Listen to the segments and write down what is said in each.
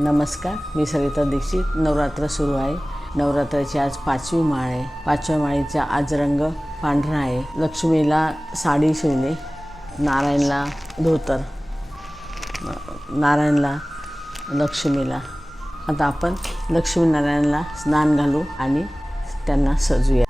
नमस्कार मी सरिता दीक्षित. नवरात्र सुरू आहे. नवरात्राची आज पाचवी माळ आहे. पाचव्या माळीचा आज रंग पांढरा आहे. लक्ष्मीला साडी शिवणे नारायणला धोतर नारायणला लक्ष्मीला. आता आपण लक्ष्मीनारायणला स्नान घालू आणि त्यांना सजूया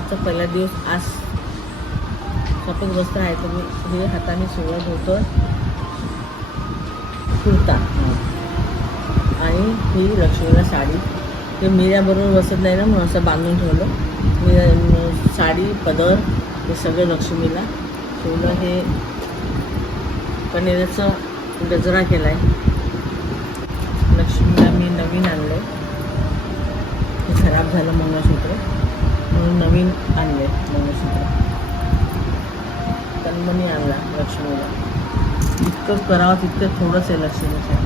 आजचा पहिला दिवस आज सफेद वस्त्र आहे तर मी हे हाताने सोडत होतो. कुर्ता. आणि ही लक्ष्मीला साडी. ते मिऱ्याबरोबर बसत नाही ना म्हणून असं बांधून ठेवलं. मी साडी पदर हे सगळं लक्ष्मीला. ठेवलं हे कनेराचं गजरा केला आहे लक्ष्मीला मी नवीन आणलं आहे हे खराब झालं मंगळसूत्र. म्हणून नवीन आणले मंगळसूत्र तन्मनी आणला लक्ष्मीला. इतकं करावं तितकं थोडंच आहे लक्ष्मीच्या